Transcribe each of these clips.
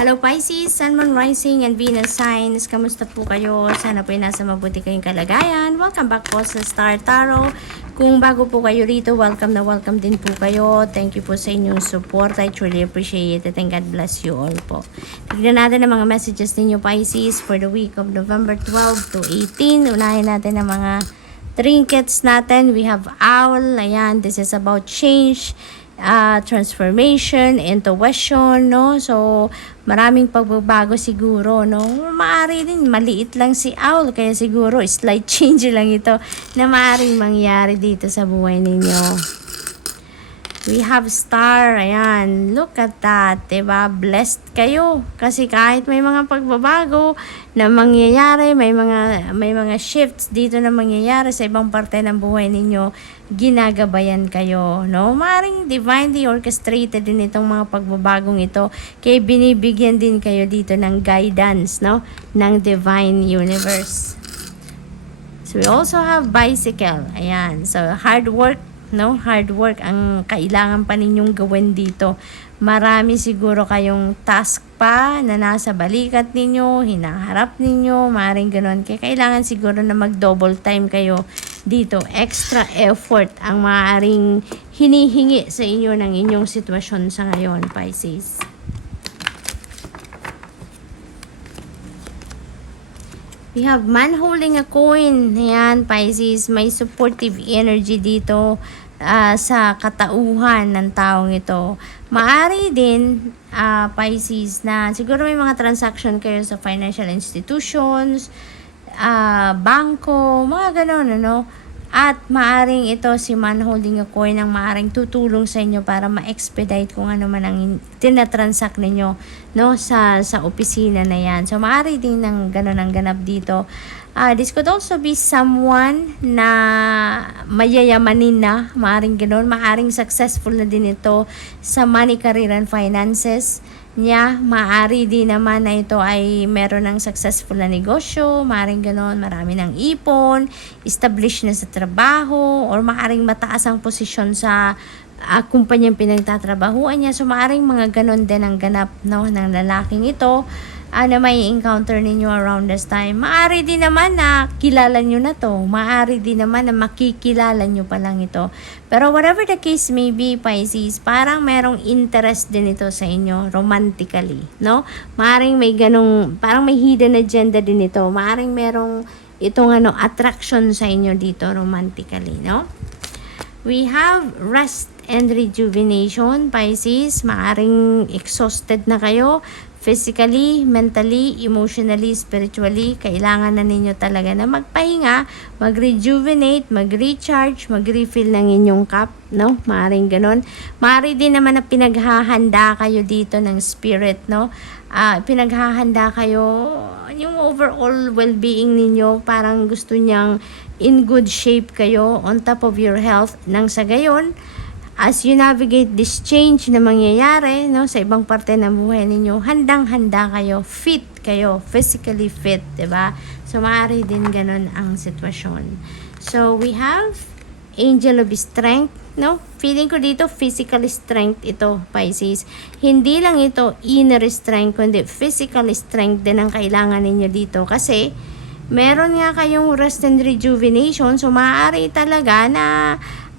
Hello Pisces, Sun, Moon, Rising, and Venus signs. Kamusta po kayo? Sana po ay nasa mabuti kayong kalagayan. Welcome back po sa Star Tarot. Kung bago po kayo rito, welcome na welcome din po kayo. Thank you po sa inyong support. I truly appreciate it and God bless you all po. Tignan natin ang mga messages ninyo Pisces for the week of November 12 to 18. Unahin natin ang mga trinkets natin. We have Owl. Ayan, this is about change, transformation, intuition, no? So, maraming pagbabago siguro, no? Maaari din, maliit lang si Owl, kaya siguro slight change lang ito na maaaring mangyari dito sa buhay ninyo. We have Star, ayan, look at that, diba? Blessed kayo, kasi kahit may mga pagbabago na mangyayari, may mga shifts dito na mangyayari sa ibang parte ng buhay ninyo, ginagabayan kayo, no? Maring divinely orchestrated din itong mga pagbabagong ito, kaya binibigyan din kayo dito ng guidance, no? Ng divine universe. So we also have Bicycle, ayan, so hard work, no? Hard work ang kailangan pa ninyong gawin dito. Marami siguro kayong task pa na nasa balikat ninyo, hinaharap ninyo, maaaring ganoon. Kaya kailangan siguro na mag-double time kayo dito. Extra effort ang maaaring hinihingi sa inyo ng inyong sitwasyon sa ngayon, Pisces. We have Man holding a coin. Ayan, Pisces. May supportive energy dito sa katauhan ng taong ito. Maari din, Pisces, na siguro may mga transaction kayo sa financial institutions, bangko, mga ganon, ano? At maaring ito si Man holding a coin ang maaring tutulong sa inyo para ma-expedite kung ano man ang tinatransact ninyo, no, sa opisina na yan. So maari din ng ganon ang ganap dito. This could also be someone na mayayamanin na, maaring ganon, maaring successful na din ito sa money, career, and finances niya. Maari din naman na ito ay meron ng successful na negosyo, maaring ganon, marami ng ipon, established na sa trabaho, or maaring mataas ang posisyon sa kumpanyang pinagtatrabahuan niya. So maaring mga ganon din ang ganap, no, ng lalaking ito na may encounter ninyo around this time. Maari din naman na kilala nyo na to. Maari din naman na makikilala nyo pa lang ito. Pero whatever the case may be, Pisces, parang merong interest din ito sa inyo romantically, no? Maaring may ganong, parang may hidden agenda din ito. Maaring merong itong attraction sa inyo dito romantically, no? We have rest and rejuvenation, Pisces. Maaring exhausted na kayo physically, mentally, emotionally, spiritually. Kailangan na ninyo talaga na magpahinga, mag-rejuvenate, mag-recharge, mag-refill ng inyong cup, no? Maaring ganon. Maari din naman na pinaghahanda kayo dito ng spirit, no? Pinaghahanda kayo yung overall well-being ninyo. Parang gusto niyang in good shape kayo, on top of your health, nang sa gayon, as you navigate this change na mangyayari, no, sa ibang parte ng buhay ninyo, handang-handa kayo, fit kayo, physically fit, diba? So, maaari din ganun ang sitwasyon. So, we have Angel of Strength, no? Feeling ko dito, physical strength ito, Pisces. Hindi lang ito inner strength, kundi physical strength din ang kailangan ninyo dito. Kasi, meron nga kayong rest and rejuvenation, so maaari talaga na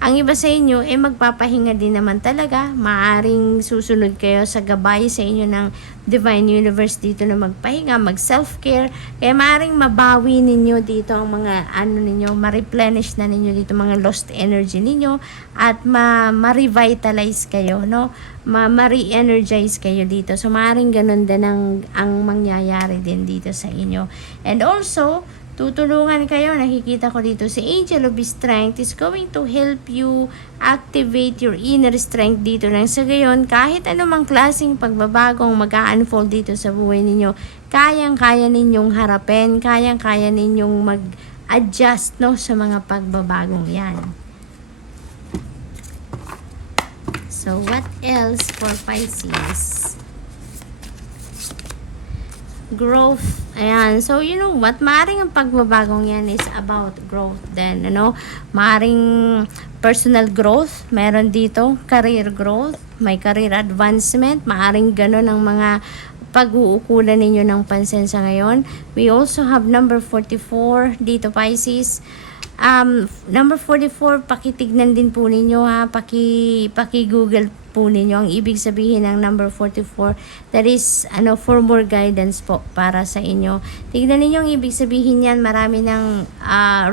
ang iba sa inyo magpapahinga din naman talaga. Maaring susunod kayo sa gabay sa inyo ng Divine Universe dito na magpahinga, mag-self-care. Kaya maaring mabawi ninyo dito ang mga ninyo, ma-replenish na ninyo dito mga lost energy ninyo at ma-revitalize kayo, no? Ma-re-energize kayo dito. So maaring ganun din ang mangyayari din dito sa inyo. And also, tutulungan kayo, nakikita ko dito, si Angel of Strength is going to help you activate your inner strength dito. Nang sa gayon, kahit anumang klaseng pagbabagong mag-unfold dito sa buhay ninyo, kayang-kaya ninyong harapin, kayang-kaya ninyong mag-adjust, no, sa mga pagbabagong yan. So, what else for Pisces? Growth. Ayan. So, you know what? Maaring ang pagbabagong yan is about growth then, ano? Maaring personal growth. Meron dito. Career growth. May career advancement. Maaring ganun ang mga pag-uukulan ninyo ng pansin sa ngayon. We also have number 44 dito, Pisces. Number 44, pakitignan din po ninyo ha, paki-google po ninyo ang ibig sabihin ng number 44. That is, for more guidance po para sa inyo. Tignan ninyo ang ibig sabihin yan. Marami ng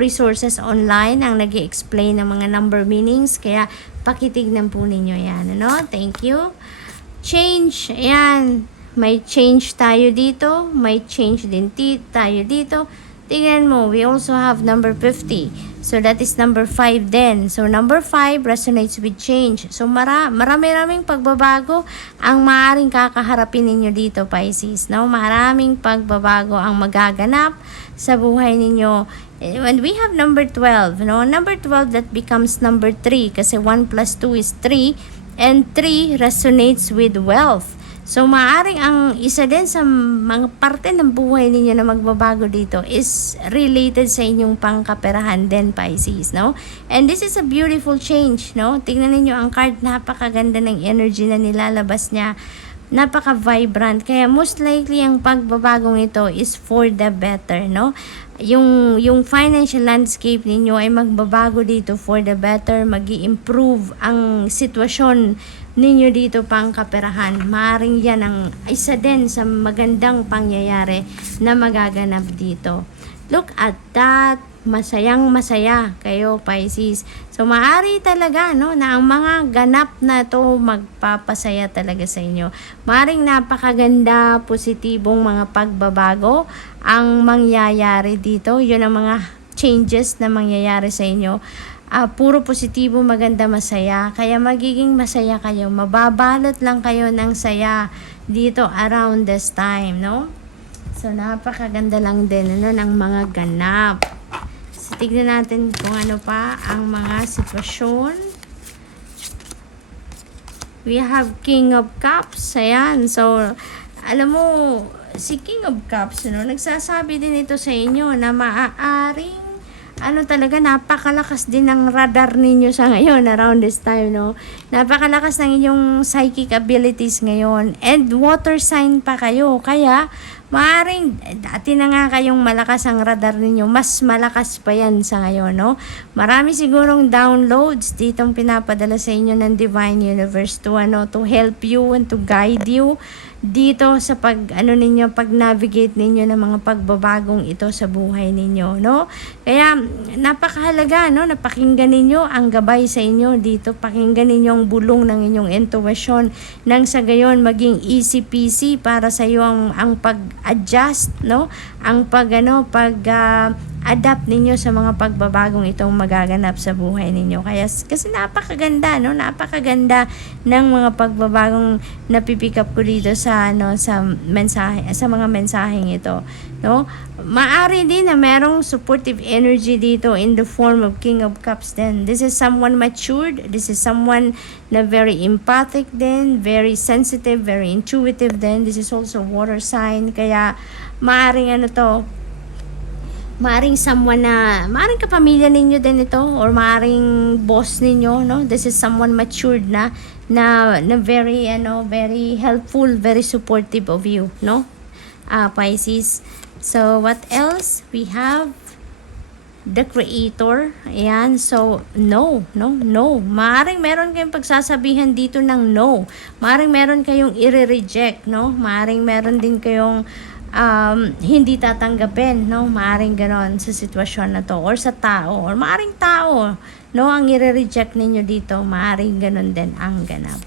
resources online ang nag-i-explain ng mga number meanings. Kaya, pakitignan po ninyo yan. Thank you. Change, ayan. May change tayo dito. May change din tayo dito. Tingnan mo, we also have number 50. So, that is number 5 then. So, number 5 resonates with change. So, marami-raming pagbabago ang maaaring kakaharapin ninyo dito, Pisces. Maraming pagbabago ang magaganap sa buhay ninyo. And we have number 12. Number 12, that becomes number 3. Kasi 1 plus 2 is 3. And 3 resonates with wealth. So, maaring ang isa din sa mga parte ng buhay ninyo na magbabago dito is related sa inyong pangkaperahan din, Pisces, And this is a beautiful change, Tingnan ninyo ang card, napakaganda ng energy na nilalabas niya. Napaka-vibrant. Kaya most likely ang pagbabagong ito is for the better, Yung financial landscape ninyo ay magbabago dito for the better, magi-improve ang sitwasyon ninyo dito pang kaperahan. Maaring yan ang isa din sa magandang pangyayari na magaganap dito. Look at that. Masayang masaya kayo, Pisces. So, maaari talaga, na ang mga ganap na to magpapasaya talaga sa inyo. Maaring napakaganda, positibong mga pagbabago ang mangyayari dito. Yun ang mga changes na mangyayari sa inyo. Puro positibo, maganda, masaya. Kaya magiging masaya kayo. Mababalot lang kayo ng saya dito around this time, So, napakaganda lang din, ng mga ganap. So, tignan natin kung ano pa ang mga sitwasyon. We have King of Cups. Ayan. So, alam mo, si King of Cups, nagsasabi din ito sa inyo na maaaring talaga, napakalakas din ng radar ninyo sa ngayon around this time, Napakalakas ng inyong psychic abilities ngayon. And water sign pa kayo. Kaya, maaring, dati na nga kayong malakas ang radar ninyo, mas malakas pa yan sa ngayon, Marami sigurong downloads ditong pinapadala sa inyo ng Divine Universe to help you and to guide you dito sa pag-navigate ninyo ng mga pagbabagong ito sa buhay ninyo, Kaya, napakahalaga, napakinggan ninyo ang gabay sa inyo dito, pakinggan ninyo ang bulong ng inyong intuition nang sa gayon maging easy peasy para sa iyo ang pag-adjust, ang adapt ninyo sa mga pagbabagong itong magaganap sa buhay ninyo. Kasi napakaganda, napakaganda ng mga pagbabagong napipick up ko dito sa mensahe, sa mga mensaheng ito, Maari din na merong supportive energy dito in the form of King of Cups din. This is someone matured. This is someone na very empathic din, very sensitive, very intuitive din. This is also water sign. Kaya maaring maaring someone maaring kapamilya ninyo din ito, or maaring boss ninyo, This is someone matured na very, very helpful, very supportive of you, Pisces. So, what else? We have the Creator. Ayan. So, no. Maaring meron kayong pagsasabihan dito ng no. Maaring meron kayong i-reject, Maaring meron din kayong hindi tatanggapin, Maaring ganon sa sitwasyon na to, or sa tao, or maaring tao, ang i-reject ninyo dito. Maaring ganon din ang ganap.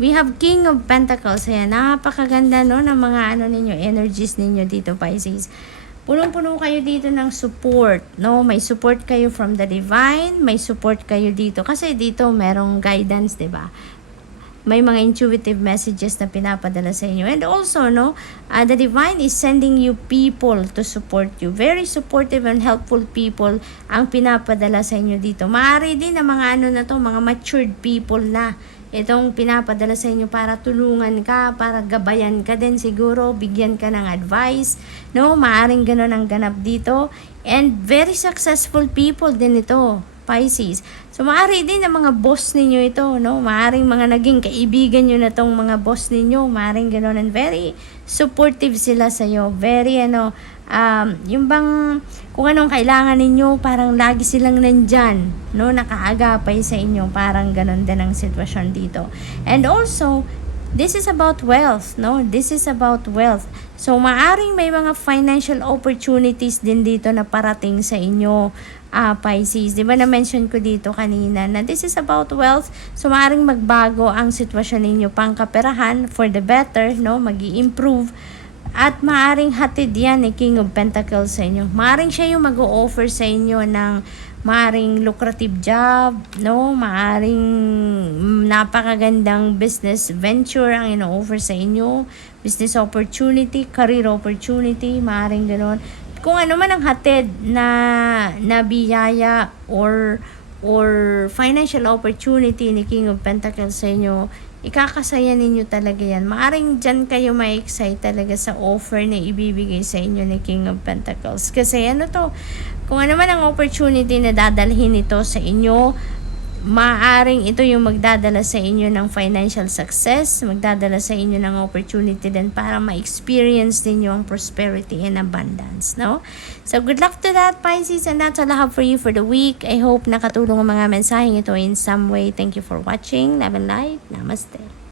We have King of Pentacles. Ayan, napakaganda, ng mga ninyo, energies ninyo dito, Pisces. Punong-puno kayo dito ng support, May support kayo from the divine, may support kayo dito. Kasi dito merong guidance, 'di ba? May mga intuitive messages na pinapadala sa inyo. And also, the divine is sending you people to support you. Very supportive and helpful people ang pinapadala sa inyo dito. Maaari din na mga mga matured people na itong pinapadala sa inyo para tulungan ka, para gabayan ka din siguro, bigyan ka ng advice, Maaring ganun ang ganap dito. And very successful people din ito, Pisces. So, maaari din ang mga boss ninyo ito, no? Maaring mga naging kaibigan nyo na tong mga boss ninyo. Maaring gano'n. And very supportive sila sa'yo. Very, yung bang, kung anong kailangan ninyo, parang lagi silang nandyan, no? Nakaagapay sa inyo. Parang gano'n din ang sitwasyon dito. And also, this is about wealth, no? This is about wealth. So, maaring may mga financial opportunities din dito na parating sa inyo, Pisces. Di ba na-mention ko dito kanina na this is about wealth. So, maaring magbago ang sitwasyon ninyo pangkaperahan for the better, no? Mag-i-improve. At maaring hatid yan ni King of Pentacles sa inyo. Maaring siya yung mag-o-offer sa inyo ng maaring lucrative job, no? Maaring napakagandang business venture ang ino-offer sa inyo. Business opportunity, career opportunity, maaring gano'n. Kung ano man ang hatid na biyaya or financial opportunity ni King of Pentacles sa inyo, ikakasaya ninyo talaga yan. Maaring dyan kayo ma-excite talaga sa offer na ibibigay sa inyo ni King of Pentacles. Kasi kung ano man ang opportunity na dadalhin ito sa inyo, maaring ito yung magdadala sa inyo ng financial success, magdadala sa inyo ng opportunity din para ma-experience din yung prosperity and abundance, no? So, good luck to that, Pisces, and that's all I have for you for the week. I hope nakatulong ang mga mensaheng ito in some way. Thank you for watching. Love and light. Namaste.